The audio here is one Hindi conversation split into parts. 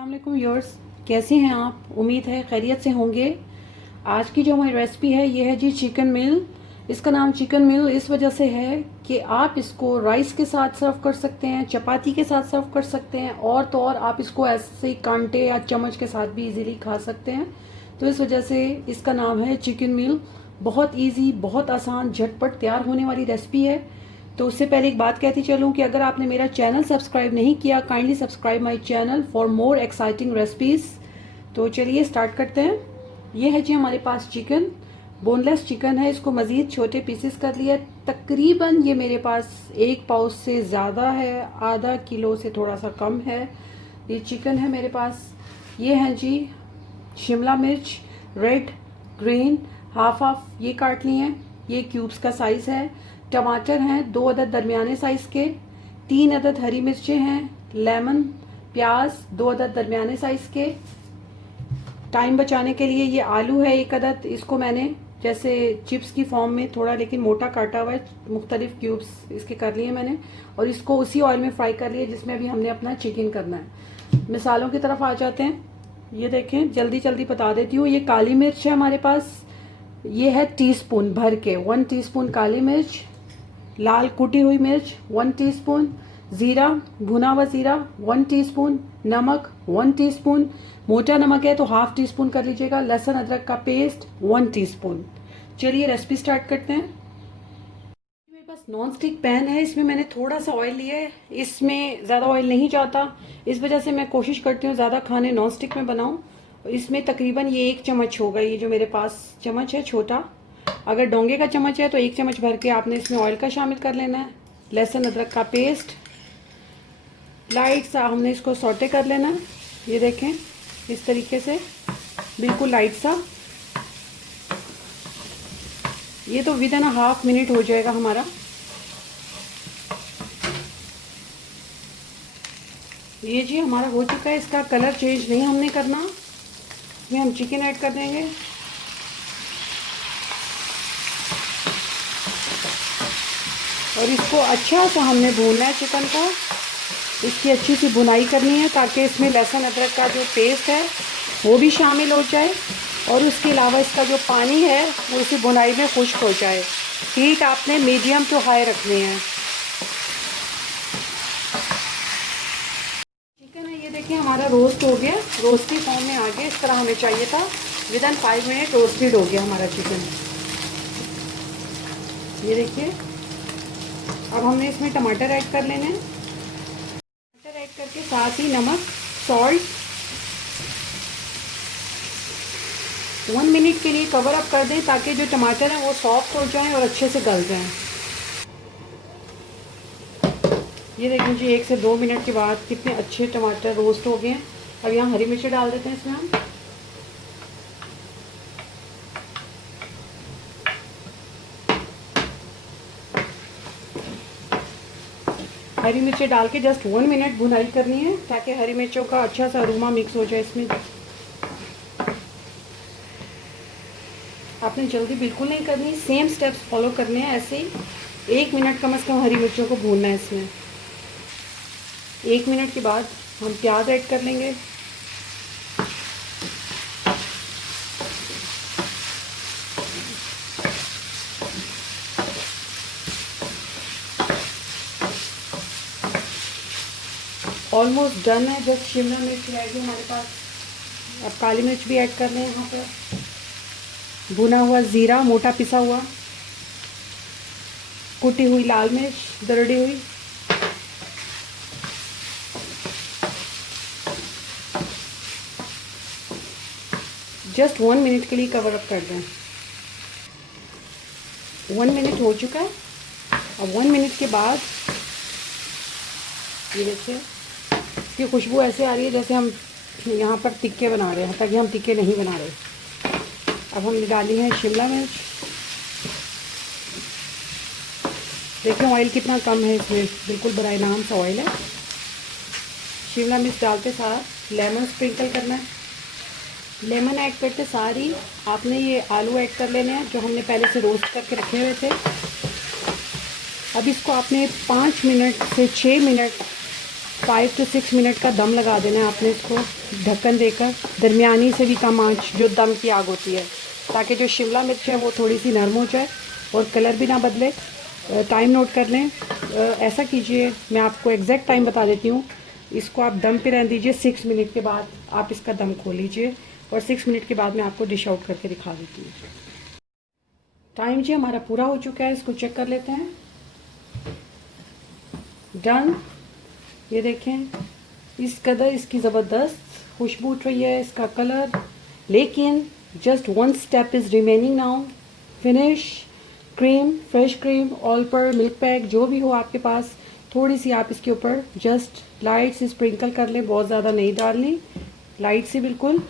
अस्सलाम वालेकुम व्यूअर्स, कैसे हैं आप? उम्मीद है खैरियत से होंगे। आज की जो हमारी रेसिपी है ये है जी चिकन मिल। इसका नाम चिकन मिल इस वजह से है कि आप इसको राइस के साथ सर्व कर सकते हैं, चपाती के साथ सर्व कर सकते हैं, और तो और आप इसको ऐसे ही कांटे या चम्मच के साथ भी इजीली खा सकते हैं। तो इस वजह से इसका नाम है चिकन मिल। बहुत ईजी, बहुत आसान, झटपट तैयार होने वाली रेसिपी है। तो उससे पहले एक बात कहती चलूँ कि अगर आपने मेरा चैनल सब्सक्राइब नहीं किया, kindly subscribe my channel for more exciting recipes. तो चलिए स्टार्ट करते हैं। ये है जी हमारे पास चिकन, बोनलेस चिकन है। इसको मज़ीद छोटे पीसेस कर लिया। तकरीबन ये मेरे पास 1 पाउच से ज़्यादा है, आधा किलो से थोड़ा सा कम है ये चिकन है मेरे पास। ये हैं जी शिमला मिर्च, रेड, ग्रीन, हाफ हाफ ये काट लिए हैं। ये क्यूब्स का साइज़ है। टमाटर हैं 2 अदद दरमियाने साइज़ के, 3 अदद हरी मिर्चें हैं, लेमन, प्याज 2 अदद दरमियाने साइज़ के। टाइम बचाने के लिए ये आलू है 1 अदद। इसको मैंने जैसे चिप्स की फॉर्म में थोड़ा लेकिन मोटा काटा हुआ है, मुख्तलिफ क्यूब्स इसके कर लिए मैंने, और इसको उसी ऑयल में फ्राई कर लिया जिसमें अभी हमने अपना चिकन करना है। मिसालों की तरफ आ जाते हैं। ये देखें, जल्दी जल्दी बता देती हूँ। ये काली मिर्च है हमारे पास, ये है टीस्पून भर के, 1 टीस्पून काली मिर्च। लाल कुटी हुई मिर्च 1 टीस्पून, जीरा, भुना हुआ जीरा 1 टीस्पून, नमक 1 टीस्पून, मोटा नमक है तो हाफ टीस्पून कर लीजिएगा, लहसुन अदरक का पेस्ट 1 टीस्पून। चलिए रेसिपी स्टार्ट करते हैं। मेरे पास नॉन स्टिक पैन है, इसमें मैंने थोड़ा सा ऑयल लिया है। इसमें ज़्यादा ऑयल नहीं जाता, इस वजह से मैं कोशिश करती हूँ ज़्यादा खाने नॉन स्टिक में बनाऊँ। इसमें तकरीबन ये 1 चम्मच होगा, ये जो मेरे पास चम्मच है छोटा। अगर डोंगे का चम्मच है तो 1 चम्मच भर के आपने इसमें ऑयल का शामिल कर लेना है। लहसुन अदरक का पेस्ट लाइट सा हमने इसको सौटे कर लेना है। ये देखें इस तरीके से बिल्कुल लाइट सा। ये तो विद इन हाफ मिनट हो जाएगा हमारा। ये जी हमारा हो चुका है। इसका कलर चेंज नहीं हमने करना, इसमें हम चिकन ऐड कर देंगे। और इसको अच्छा सा हमने भूनना है चिकन को, इसकी अच्छी सी भुनाई करनी है ताकि इसमें लहसुन अदरक का जो पेस्ट है वो भी शामिल हो जाए, और उसके अलावा इसका जो पानी है वो इसी भुनाई में खुश्क हो जाए। हीट आपने मीडियम टू हाई रखनी है। चिकन है ये देखिए हमारा रोस्ट हो गया, रोस्टी फॉर्म में आ गया, इस तरह हमें चाहिए था। विद इन 5 मिनट रोस्टेड हो गया हमारा चिकन। ये देखिए अब हमने इसमें टमाटर ऐड कर लेने हैं। टमाटर ऐड करके साथ ही नमक, सॉल्ट 1 मिनट के लिए कवर अप कर दें ताकि जो टमाटर हैं वो सॉफ्ट हो जाएं और अच्छे से गल जाएं। ये देखें जी 1 से 2 मिनट के बाद कितने अच्छे टमाटर रोस्ट हो गए हैं। अब यहाँ हरी मिर्ची डाल देते हैं इसमें हम। हरी मिर्ची डाल के जस्ट 1 मिनट भुनाई करनी है ताकि हरी मिर्चों का अच्छा सा अरोमा मिक्स हो जाए इसमें। आपने जल्दी बिल्कुल नहीं करनी, सेम स्टेप्स फॉलो करने हैं ऐसे ही। 1 मिनट कम से कम हरी मिर्चों को भूनना है इसमें। 1 मिनट के बाद हम प्याज ऐड कर लेंगे। ऑलमोस्ट डन है, जस्ट शिमला मिर्च रहेगी हमारे पास। अब काली मिर्च भी ऐड कर लें यहाँ पर। भुना हुआ ज़ीरा मोटा पिसा हुआ, कुटी हुई लाल मिर्च दरड़ी हुई, जस्ट 1 मिनट के लिए कवर अप कर दें। 1 मिनट हो चुका है। अब 1 मिनट के बाद ये देखिए इसकी खुशबू ऐसे आ रही है जैसे हम यहाँ पर टिक्के बना रहे हैं, ताकि हम टिक्के नहीं बना रहे। अब हमने डाली है शिमला मिर्च। देखिए ऑयल कितना कम है इसमें, बिल्कुल बराए नाम सा ऑयल है। शिमला मिर्च डालते साथ लेमन स्प्रिंकल करना है। लेमन ऐड करते सारी आपने ये आलू ऐड कर लेने हैं जो हमने पहले से रोस्ट करके रखे हुए थे। अब इसको आपने 5 मिनट से 6 मिनट 5 to 6 मिनट का दम लगा देना है आपने इसको ढक्कन देकर, दरमियानी से भी कम आंच जो दम की आग होती है, ताकि जो शिमला मिर्च है वो थोड़ी सी नरम हो जाए और कलर भी ना बदले। टाइम नोट कर लें। ऐसा कीजिए, मैं आपको एग्जैक्ट टाइम बता देती हूँ। इसको आप दम पे रहने दीजिए। 6 मिनट के बाद आप इसका दम खोल लीजिए और 6 मिनट के बाद मैं आपको डिश आउट करके दिखा देती हूँ। टाइम जी हमारा पूरा हो चुका है, इसको चेक कर लेते हैं। डन। ये देखें, इस कदर इसकी ज़बरदस्त खुशबू उठ रही है, इसका कलर। लेकिन just 1 step is remaining now. Finish. Cream, fresh cream, all पर मिल्क पैक जो भी हो आपके पास, थोड़ी सी आप इसके ऊपर जस्ट लाइट से स्प्रिंकल कर लें, बहुत ज़्यादा नहीं डालनी, लाइट से बिल्कुल।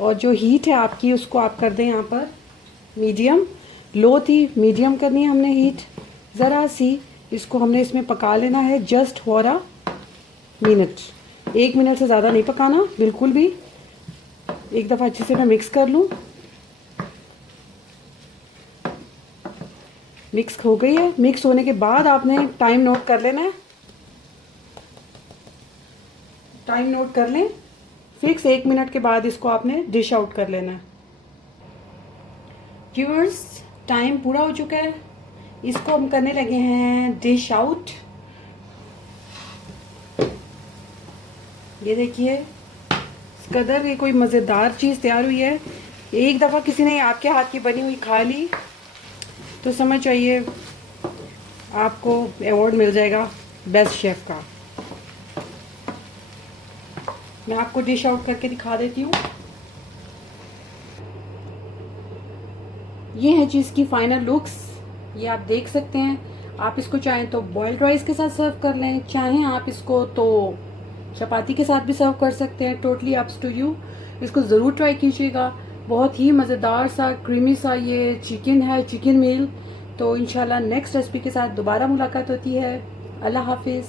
और जो हीट है आपकी उसको आप कर दें यहाँ पर मीडियम। लो थी, मीडियम करनी है हमने हीट ज़रा सी। इसको हमने इसमें पका लेना है just for a minute. 1 minute से ज़्यादा नहीं पकाना बिल्कुल भी। एक दफ़ा अच्छे से मैं मिक्स कर लूँ। मिक्स हो गई है। मिक्स होने के बाद आपने टाइम नोट कर लेना है। टाइम नोट कर लें, फिक्स 1 मिनट के बाद इसको आपने डिश आउट कर लेना है। व्यूअर्स, टाइम पूरा हो चुका है, इसको हम करने लगे हैं डिश आउट। ये देखिए, इस कदर ये कोई मज़ेदार चीज़ तैयार हुई है। एक दफ़ा किसी ने आपके हाथ की बनी हुई खा ली तो समझ जाइए आपको अवार्ड मिल जाएगा बेस्ट शेफ़ का। मैं आपको डिश आउट करके दिखा देती हूँ। ये है जी इसकी फाइनल लुक्स, ये आप देख सकते हैं। आप इसको चाहें तो बॉइल्ड राइस के साथ सर्व कर लें, चाहें आप इसको तो चपाती के साथ भी सर्व कर सकते हैं। Totally up to you. इसको ज़रूर ट्राई कीजिएगा। बहुत ही मज़ेदार सा क्रीमी सा ये चिकन है, चिकन मील। तो इंशाल्लाह नेक्स्ट रेसिपी के साथ दोबारा मुलाकात होती है। अल्लाह हाफिज़।